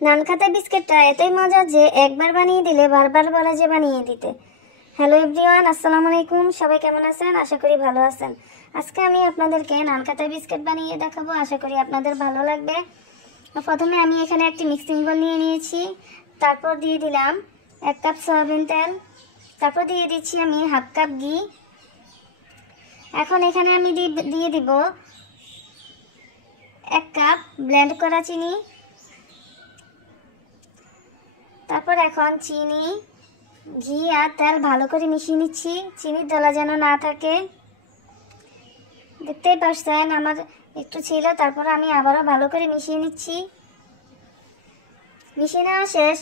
নানখাতা বিস্কিটটা এতই মজার যে একবার বানিয়ে দিলে বারবার বলে যে বানিয়ে দিতে। হ্যালো এভরিওয়ান, আসসালামু আলাইকুম। সবাই কেমন আছেন? আশা করি ভালো আছেন। আজকে আমি আপনাদেরকে নানখাতা বিস্কিট বানিয়ে দেখাবো, আশা করি আপনাদের ভালো লাগবে। প্রথমে আমি এখানে একটি মিক্সিং বোল নিয়ে নিয়েছি, তারপর দিয়ে দিলাম 1 কাপ সয়াবিন তেল, তারপর দিয়ে দিচ্ছি আমি হাফ কাপ ঘি। এখন এখানে আমি দিয়ে দিব 1 কাপ ব্লেন্ড করা চিনি। তারপর এখন চিনি, ঘি আর তেল ভালো করে মিশিয়ে নিচ্ছি, চিনির দলা যেন না থাকে। দেখতেই পাচ্ছেন আমার একটু ছিল, তারপর আমি আবারও ভালো করে মিশিয়ে নিচ্ছি। মিশিয়ে নেওয়া শেষ।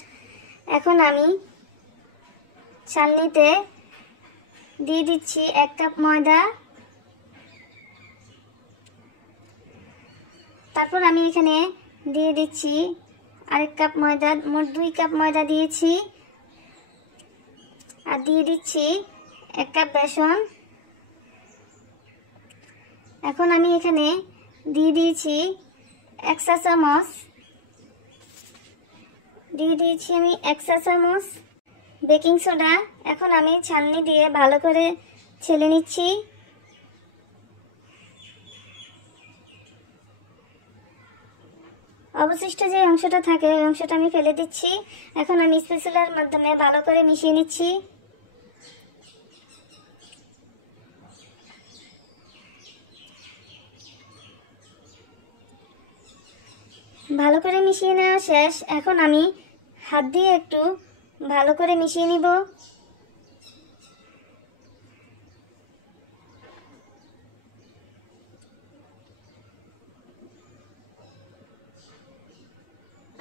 এখন আমি ছাঁকনিতে দিয়ে দিচ্ছি 1 কাপ ময়দা। তারপর আমি এখানে দিয়ে দিচ্ছি আরেক কাপ ময়দা, মোট 2 কাপ ময়দা দিয়েছি। আর দিয়ে দিচ্ছি 1 কাপ বেসন। এখন আমি এখানে দিয়ে দিয়েছি 1 চা চামচ, বেকিং সোডা। এখন আমি ছাঁকনি দিয়ে ভালো করে ছেলে নিচ্ছি। অবশিষ্ট যে অংশটা থাকে ওই অংশটা আমি ফেলে দিচ্ছি। এখন আমি স্প্যাচুলার মাধ্যমে ভালো করে মিশিয়ে নিচ্ছি। ভালো করে মিশিয়ে নেওয়া শেষ। এখন আমি হাত দিয়ে একটু ভালো করে মিশিয়ে নিব।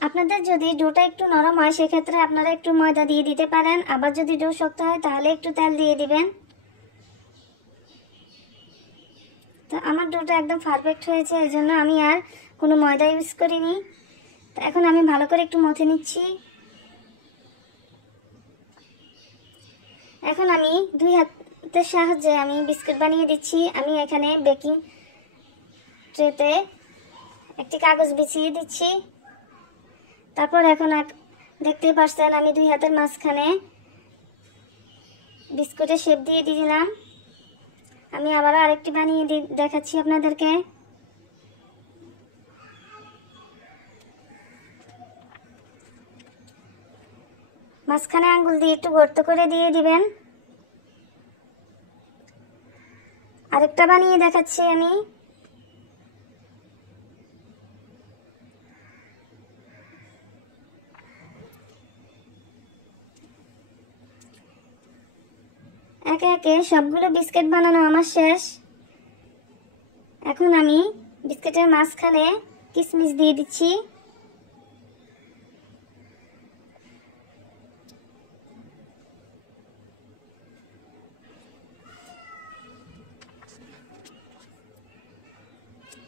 আপনাদের যদি ডোটা একটু নরম হয় সেক্ষেত্রে আপনারা একটু ময়দা দিয়ে দিতে পারেন, আবার যদি ডো শক্ত হয় তাহলে একটু তেল দিয়ে দিবেন। তো আমার ডোটা একদম পারফেক্ট হয়েছে, এর জন্য আমি আর কোনো ময়দা ইউজ করিনি। তো এখন আমি ভালো করে একটু মথে নিচ্ছি। এখন আমি 2 হাতের সাহায্যে আমি বিস্কুট বানিয়ে দিচ্ছি। আমি এখানে বেকিং ট্রেতে একটি কাগজ বিছিয়ে দিচ্ছি। তারপর এখন দেখতে পাচ্ছেন আমি 2 হাতের মাঝখানে বিস্কুটের শেপ দিয়ে দিলাম। আমি আবারও আরেকটি বানিয়ে দেখাচ্ছি আপনাদেরকে। মাঝখানে আঙ্গুল দিয়ে একটু গর্ত করে দিয়ে দিবেন। আরেকটা বানিয়ে দেখাচ্ছি আমি। একে একে সবগুলো বিস্কিট বানানো আমার শেষ। এখন আমি বিস্কিটের মাঝখানে কিশমিশ দিয়ে দিচ্ছি।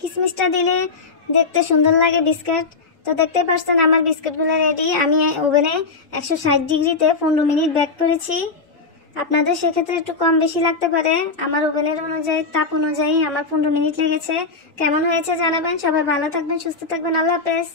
কিশমিশটা দিলে দেখতে সুন্দর লাগে বিস্কিট। তো দেখতে পাচ্ছেন আমার বিস্কিটগুলো রেডি। আমি ওভেনে 160 ডিগ্রিতে 15 মিনিট বেক করেছি। আপনাদের সেক্ষেত্রে একটু কম বেশি লাগতে পারে। আমার ওভেনের তাপ অনুযায়ী আমার 15 মিনিট লেগেছে। কেমন হয়েছে জানাবেন। সবাই ভালো থাকবেন, সুস্থ থাকবেন। আল্লাহ হাফেজ।